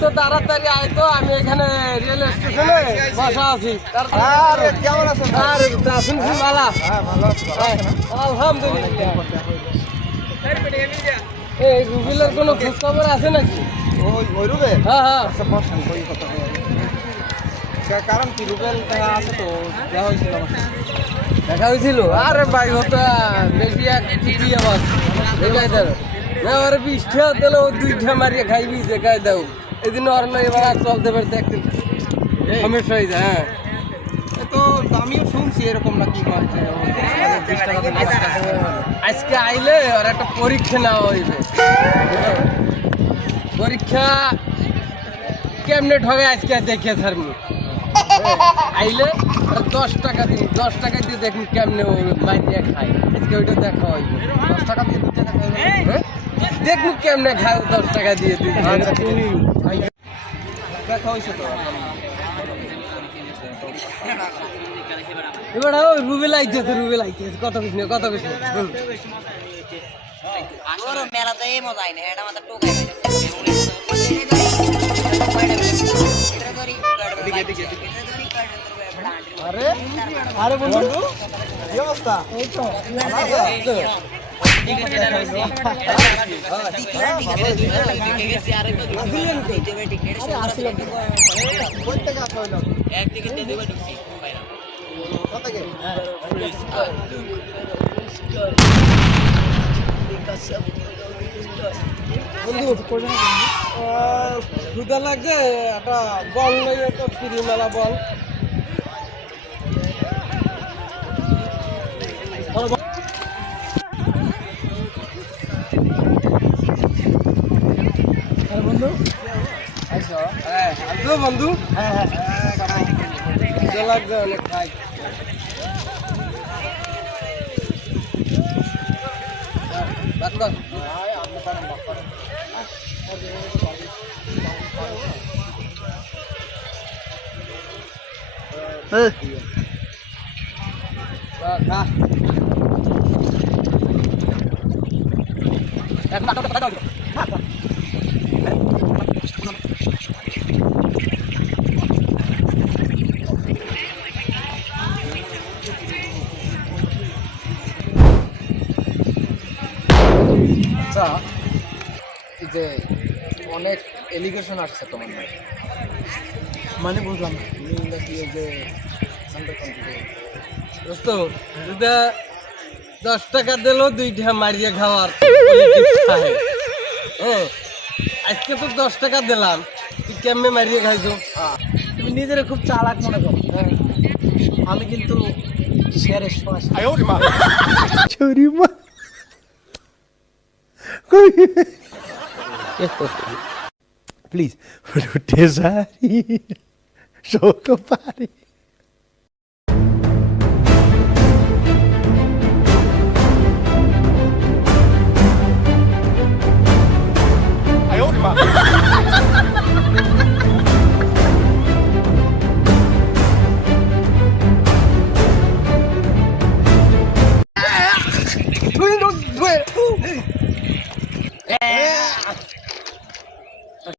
দোস্ত তাড়াতাড়ি আয় তো, আমি এখানে রেল স্টেশনে বসা আছি। কেমন আছেন? আর শুনছি মালা, আলহামদুলিল্লাহ। এই রুবেলের কোনো খোঁজ খবর আছে নাকি? ওই রুবেল? হ্যাঁ হ্যাঁ। আচ্ছা বসেন, ওই কথা কারণ কি রুবেল আছে তো, দেখা হয়েছিল আমার সাথে। দেখা হয়েছিল? আরে ভাই ওটা বেশি এক চিঠি আবার দেখাই দাও না, ওর 20 টাকা দিলে ও 2 টাকা মারিয়ে খাইবি, দেখাই দাও। এদিন ওর নয় এবার চলতে পারতে একটু সমস্যা হয়ে যায়। হ্যাঁ তো আমিও শুনছি এরকম নাকি বলছে আজকে আইলে আর একটা পরীক্ষা নেওয়া হইবে। পরীক্ষা কেমনে ঠগে আজকে দেখে ছাড়বো। আইলে 10 টাকা দিন, 10 টাকা দিয়ে দেখুন কেমনে ও মাইরিয়া খায়। আজকে ওইটা দেখা হইবে। 10 টাকা দিয়ে 2 টাকা খাইবে। হ্যাঁ দেখুন কেমনে খায় 10 টাকা দিয়ে দিন। আচ্ছা তুমি দেখা হয়েছে তো এবার ওই রুবেল আইতেছে, রুবেল আইতেছে, কত কিছু না কত কিছু। আসলে মেলাতে এই মজা আইনে এটা মাথা টোকাই আরে আরে বন্ধু কি অবস্থা? এই তো ক্ষুদা লাগছে, একটা বল নেই তো, ফ্রি মেলা বল। বন্ধু হ্যাঁ আসো বন্ধু। হ্যাঁ হ্যাঁ ক্ষুদা লাগছে অনেক, খাই। বাদ কর। খা। আচ্ছা এই যে অনেক এলিগেশন আসছে তোমার নামে। মানে বুঝলাম না, তুমি নাকি এই যে সেন্টার কন্ট্রোল দোস্ত এটা 10 টাকা দিল 2 টাকা মারিয়ে খাওয়ার। হ্যাঁ আজকে তো 10 টাকা দিলাম, তুই কেমনে মারিয়ে খাইছো? তুমি নিজের খুব চালাক মনে করো। আমি কিন্তু শেয়ারের সময় Please, Rutesari, Shokopari.